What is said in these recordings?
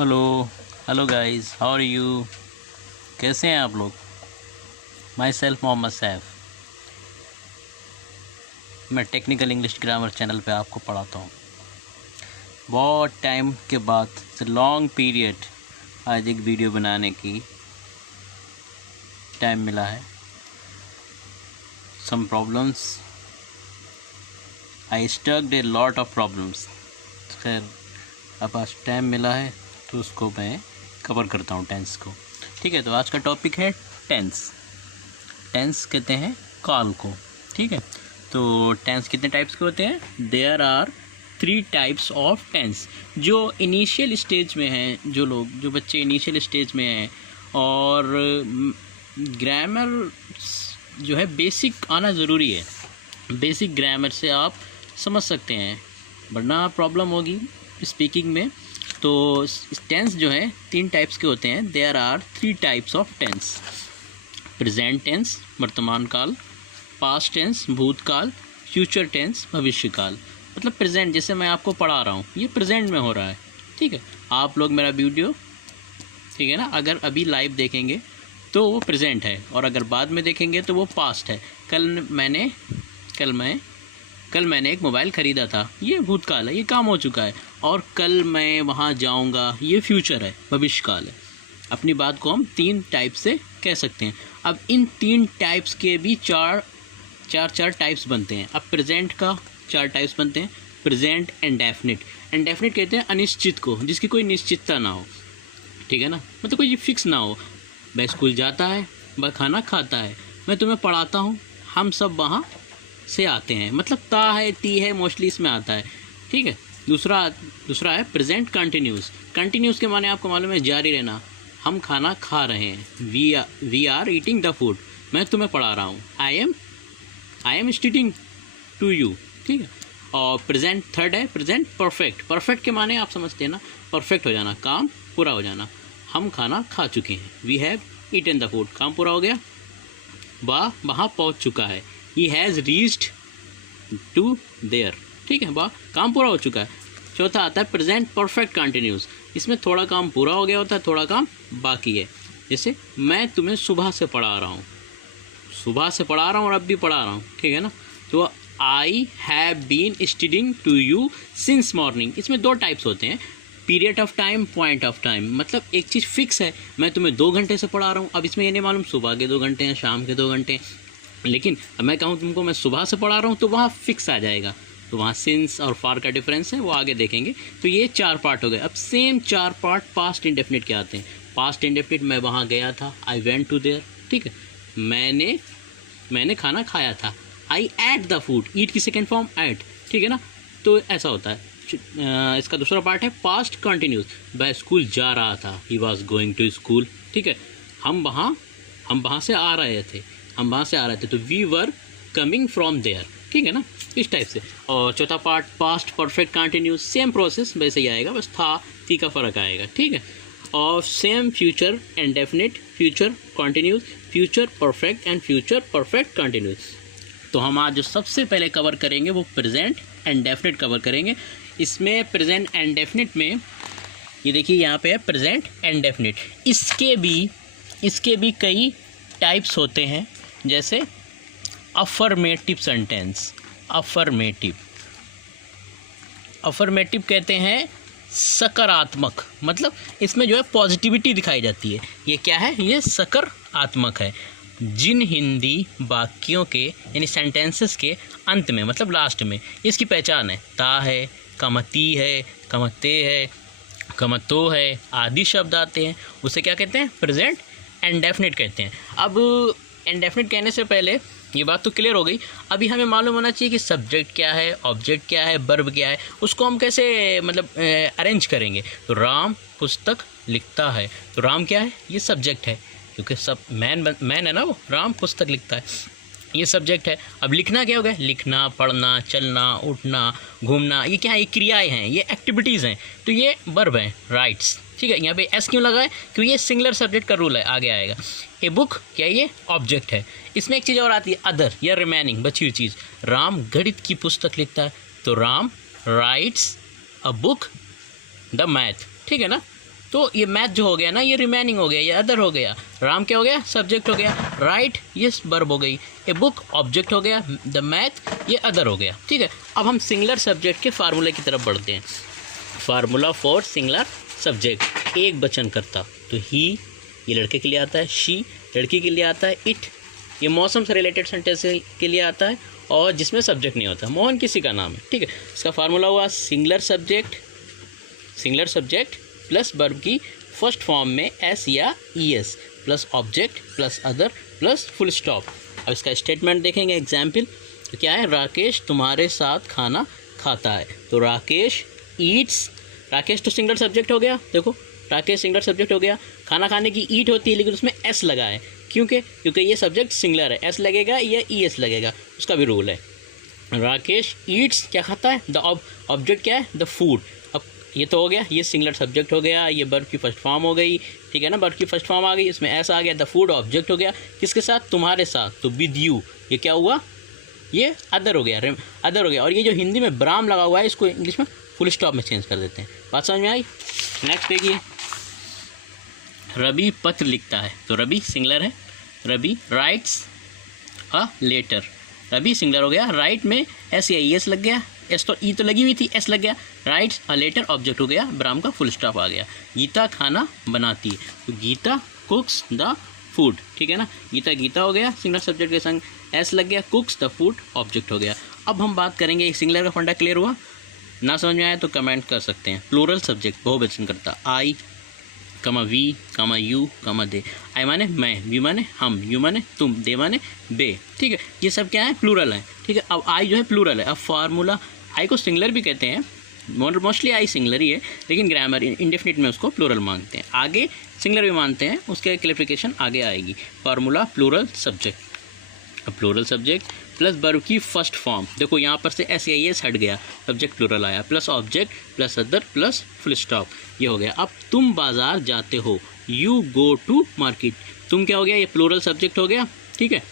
Hello hello guys, how are you? कैसे हैं आप लोग? Myself Mohammad Saif. मैं टेक्निकल इंग्लिश ग्रामर चैनल पे आपको पढ़ाता हूँ। बहुत टाइम के बाद से लॉन्ग पीरियड आज एक वीडियो बनाने की टाइम मिला है। Some problems, I stucked a lot of problems. खैर, अब आज टाइम मिला है तो उसको मैं कवर करता हूँ, टेंस को। ठीक है, तो आज का टॉपिक है टेंस। टेंस कहते हैं काल को। ठीक है, तो टेंस कितने टाइप्स के होते हैं? There are 3 types of tense. जो इनिशियल स्टेज में हैं, जो बच्चे इनिशियल स्टेज में हैं और ग्रामर जो है बेसिक आना ज़रूरी है। बेसिक ग्रामर से आप समझ सकते हैं, वरना प्रॉब्लम होगी स्पीकिंग में। तो टेंस जो है 3 टाइप्स के होते हैं। There are 3 types of tense. Present tense वर्तमान काल, पास्ट टेंस भूतकाल, फ्यूचर टेंस भविष्य काल। मतलब प्रेजेंट, जैसे मैं आपको पढ़ा रहा हूँ, ये प्रेजेंट में हो रहा है। ठीक है, आप लोग मेरा वीडियो, ठीक है ना, अगर अभी लाइव देखेंगे तो वो प्रेजेंट है, और अगर बाद में देखेंगे तो वो पास्ट है। कल मैंने एक मोबाइल ख़रीदा था, ये भूतकाल है, ये काम हो चुका है। और कल मैं वहाँ जाऊँगा, ये फ्यूचर है, भविष्य काल है। अपनी बात को हम 3 टाइप से कह सकते हैं। अब इन 3 टाइप्स के भी चार टाइप्स बनते हैं। अब प्रेजेंट का 4 टाइप्स बनते हैं। Present indefinite. इंडेफिनिट कहते हैं अनिश्चित को, जिसकी कोई निश्चितता ना हो। ठीक है ना, मतलब कोई फिक्स ना हो। वह स्कूल जाता है, वह खाना खाता है, मैं तुम्हें पढ़ाता हूँ, हम सब वहाँ से आते हैं। मतलब ता है, टी है, मोस्टली इसमें आता है। ठीक है, दूसरा है प्रेजेंट कंटिन्यूस। कंटिन्यूस के माने आपको मालूम है, जारी रहना। हम खाना खा रहे हैं, we are eating the food. मैं तुम्हें पढ़ा रहा हूँ, I am studying to you. ठीक है, और प्रेजेंट थर्ड है प्रेजेंट परफेक्ट। परफेक्ट के माने आप समझते हैं ना, परफेक्ट हो जाना, काम पूरा हो जाना। हम खाना खा चुके हैं, we have eaten the food, काम पूरा हो गया, वह वहाँ पहुँच चुका है, he has reached to there. ठीक है, वाह, काम पूरा हो चुका है। चौथा आता है प्रेजेंट परफेक्ट कंटिन्यूस। इसमें थोड़ा काम पूरा हो गया होता है, थोड़ा काम बाकी है। जैसे मैं तुम्हें सुबह से पढ़ा रहा हूँ और अब भी पढ़ा रहा हूँ। ठीक है ना, तो I have been studying to you since morning. इसमें 2 टाइप्स होते हैं, period of time, point of time. मतलब एक चीज़ फिक्स है, मैं तुम्हें 2 घंटे से पढ़ा रहा हूँ। अब इसमें ये नहीं मालूम सुबह के 2 घंटे हैं, शाम के 2 घंटे हैं। लेकिन अब मैं कहूँ तुमको मैं सुबह से पढ़ा रहा हूँ, तो वहाँ फिक्स आ जाएगा। तो वहाँ सिंस और फार का डिफरेंस है, वो आगे देखेंगे। तो ये 4 पार्ट हो गए। अब सेम 4 पार्ट पास्ट इंडेफिनिट के आते हैं। पास्ट इंडेफिनिट, मैं वहाँ गया था, आई वेंट टू देयर। ठीक है, मैंने खाना खाया था, आई एट द फूड। ईट की सेकेंड फॉर्म एट। ठीक है ना, तो ऐसा होता है। इसका दूसरा पार्ट है पास्ट कंटिन्यूस। वह स्कूल जा रहा था, he was going to school. ठीक है, हम वहाँ से आ रहे थे, तो we were coming from there. ठीक है ना, इस टाइप से। और चौथा part past perfect continuous, same process वैसे ही आएगा, बस थी का फ़र्क आएगा। ठीक है, और same future indefinite, future continuous, future perfect and future perfect continuous. तो हम आज जो सबसे पहले कवर करेंगे वो प्रेजेंट इंडेफिनिट कवर करेंगे। इसमें प्रेजेंट इंडेफिनिट में ये देखिए, यहाँ पे है प्रेजेंट इंडेफिनिट। इसके भी कई टाइप्स होते हैं, जैसे अफर्मेटिव सेंटेंस। अफर्मेटिव कहते हैं सकारात्मक, मतलब इसमें जो है पॉजिटिविटी दिखाई जाती है। ये क्या है? ये सकारात्मक है। जिन हिंदी वाक्यों के यानी सेंटेंसेस के अंत में, मतलब लास्ट में, इसकी पहचान है। ता है, कमती है, कमते है, कमतो है, आदि शब्द आते हैं, उसे क्या कहते हैं? प्रेजेंट इंडेफिनिट कहते हैं। अब इंडेफिनिट कहने से पहले ये बात तो क्लियर हो गई। अभी हमें मालूम होना चाहिए कि सब्जेक्ट क्या है, ऑब्जेक्ट क्या है, वर्ब क्या है। उसको हम कैसे मतलब अरेंज करेंगे। तो राम पुस्तक लिखता है, तो राम क्या है? ये सब्जेक्ट है, क्योंकि सब मैन है ना, वो राम पुस्तक लिखता है, ये सब्जेक्ट है। अब लिखना क्या हो गया? लिखना, पढ़ना, चलना, उठना, घूमना, ये क्या है? ये क्रियाएँ हैं, ये एक्टिविटीज़ हैं, तो ये वर्ब हैं, राइट्स। ठीक है, यहाँ पे एस क्यों लगा है? क्योंकि ये सिंगुलर सब्जेक्ट का रूल है, आगे आएगा। ए बुक क्या है? ये ऑब्जेक्ट है। इसमें एक चीज़ और आती है, अदर या रिमेनिंग, बची हुई चीज़। राम गणित की पुस्तक लिखता है, तो Ram rights a book the math. ठीक है ना, तो ये मैथ जो हो गया ना, ये रिमेनिंग हो गया, ये अदर हो गया। राम क्या हो गया, सब्जेक्ट हो गया। राइट ये वर्ब हो गई। ए बुक ऑब्जेक्ट हो गया। द मैथ ये अदर हो गया। ठीक है, अब हम सिंगुलर सब्जेक्ट के फार्मूले की तरफ बढ़ते हैं। फार्मूला फॉर सिंगुलर सब्जेक्ट, एक वचन करता, तो ही ये लड़के के लिए आता है, शी लड़की के लिए आता है, इट ये मौसम से रिलेटेड सेंटेंस के लिए आता है, और जिसमें सब्जेक्ट नहीं होता। मोहन किसी का नाम है। ठीक है, इसका फार्मूला हुआ सिंगुलर सब्जेक्ट प्लस वर्ब की फर्स्ट फॉर्म में एस या E S plus object plus other plus full stop. अब इसका स्टेटमेंट देखेंगे, एग्जाम्पल तो क्या है, राकेश तुम्हारे साथ खाना खाता है। तो राकेश ईट्स, राकेश तो सिंगुलर सब्जेक्ट हो गया। देखो राकेश सिंगुलर सब्जेक्ट हो गया। खाना खाने की ईट होती है लेकिन उसमें एस लगा है, क्योंकि ये सब्जेक्ट सिंगुलर है, एस लगेगा या ई एस लगेगा, उसका भी रूल है। राकेश ईट्स क्या खाता है, द ऑब्जेक्ट क्या है, द फूड। अब ये तो हो गया, ये सिंगुलर सब्जेक्ट हो गया, ये वर्ब की फर्स्ट फॉर्म हो गई। ठीक है ना, वर्ब की फर्स्ट फॉर्म आ गई, इसमें एस आ गया। द फूड ऑब्जेक्ट हो गया, किसके साथ, तुम्हारे साथ, तो विद यू ये क्या हुआ, ये अदर हो गया, अदर हो गया। और ये जो हिंदी में ब्राम लगा हुआ है, इसको इंग्लिश में फुल स्टॉप में चेंज कर देते हैं। बात समझ में आई। नेक्स्ट देखिए, रवि पत्र लिखता है। तो रवि सिंगुलर है, Ravi writes a letter. Ravi singular हो गया, राइट में एस या ई एस लग गया, एस तो ई तो लगी हुई थी, एस लग गया। राइट्स अ लेटर ऑब्जेक्ट हो गया, ब्राम का फुल स्टॉप आ गया। गीता खाना बनाती है, तो गीता कुक्स द फूड। ठीक है ना, गीता हो गया सिंगुलर सब्जेक्ट के संग, एस लग गया, कुक्स द फूड ऑब्जेक्ट हो गया। अब हम बात करेंगे, सिंगुलर का फंडा क्लियर हुआ, ना समझ में आया तो कमेंट कर सकते हैं। प्लूरल सब्जेक्ट बहुवचन करता, आई कमा वी कमा यू कमा दे। आई माने मैं, वी माने हम, यू माने तुम, दे माने बे। ठीक है, ये सब क्या है, प्लूरल है। ठीक है, अब आई जो है प्लूरल है। अब फार्मूला, आई को सिंगुलर भी कहते हैं, मोस्टली आई सिंगुलर ही है, लेकिन ग्रामर इंडेफिनिट में उसको प्लूरल मांगते हैं। आगे सिंगुलर भी मानते हैं, उसके क्लैरिफिकेशन आगे आएगी। फार्मूला प्लूरल सब्जेक्ट, अब प्लूरल सब्जेक्ट प्लस वर्ब की फर्स्ट फॉर्म। देखो यहाँ पर से एस या एस हट गया, सब्जेक्ट प्लूरल आया, plus object plus other plus full stop, ये हो गया। अब तुम बाजार जाते हो, यू गो टू मार्केट। तुम क्या हो गया, ये प्लूरल सब्जेक्ट हो गया। ठीक है,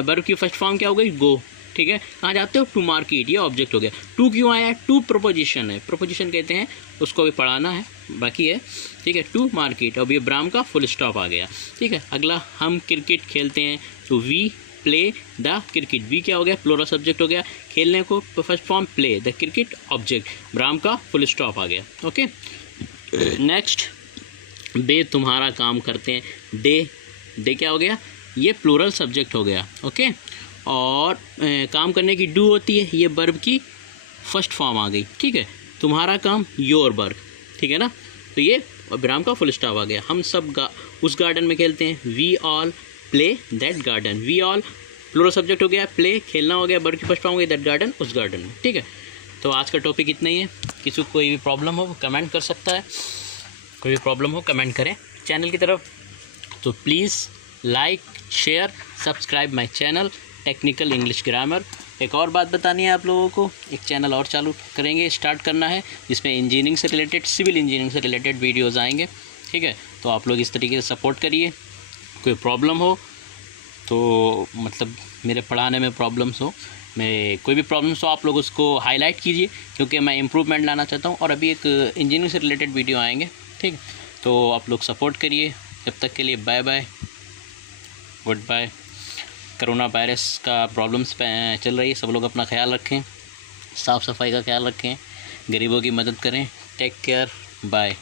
वर्ब की फर्स्ट फॉर्म क्या हो गई, गो। ठीक है, कहाँ जाते हो, टू मार्केट, ये ऑब्जेक्ट हो गया। टू क्यों आया, टू प्रोपोजिशन है, प्रोपोजिशन कहते हैं, उसको भी पढ़ाना है बाकी है। ठीक है, टू मार्केट, अब ये ब्राम का फुल स्टॉप आ गया। ठीक है, अगला हम क्रिकेट खेलते हैं, तो we play the cricket, we क्या हो गया, प्लूरल सब्जेक्ट हो गया। खेलने को first form play, the cricket object, ब्राम का फुल स्टॉप आ गया। ओके, नेक्स्ट, बे तुम्हारा काम करते हैं, डे क्या हो गया, ये प्लूरल सब्जेक्ट हो गया। ओके, और काम करने की डू होती है, ये वर्ब की फर्स्ट फॉर्म आ गई। ठीक है, तुम्हारा काम योर वर्क। ठीक है ना, तो ये ब्राम का फुल स्टॉप आ गया। हम सब उस गार्डन में खेलते हैं, we all play that garden. We all plural subject हो गया, प्ले खेलना हो गया, वर्ब की फर्स्ट फॉर्म हो गई, दैट गार्डन उस गार्डन में। ठीक है, तो आज का टॉपिक इतना ही है। किसी को कोई भी प्रॉब्लम हो कमेंट कर सकता है, कोई भी प्रॉब्लम हो कमेंट करें चैनल की तरफ। तो please like share subscribe my channel technical English grammar. एक और बात बतानी है आप लोगों को, एक चैनल और चालू करेंगे, स्टार्ट करना है, जिसमें इंजीनियरिंग से रिलेटेड, सिविल इंजीनियरिंग से रिलेटेड वीडियोज़ आएंगे। ठीक है, तो आप लोग इस तरीके से सपोर्ट करिए। कोई प्रॉब्लम हो तो, मतलब मेरे पढ़ाने में प्रॉब्लम्स हो, मेरे कोई भी प्रॉब्लम्स हो, आप लोग उसको हाईलाइट कीजिए, क्योंकि मैं इम्प्रूवमेंट लाना चाहता हूँ। और अभी एक इंजीनियरिंग से रिलेटेड वीडियो आएंगे। ठीक, तो आप लोग सपोर्ट करिए। जब तक के लिए bye bye, goodbye. Corona virus का प्रॉब्लम्स चल रही है, सब लोग अपना ख्याल रखें, साफ़ सफाई का ख्याल रखें, गरीबों की मदद करें। Take care, bye.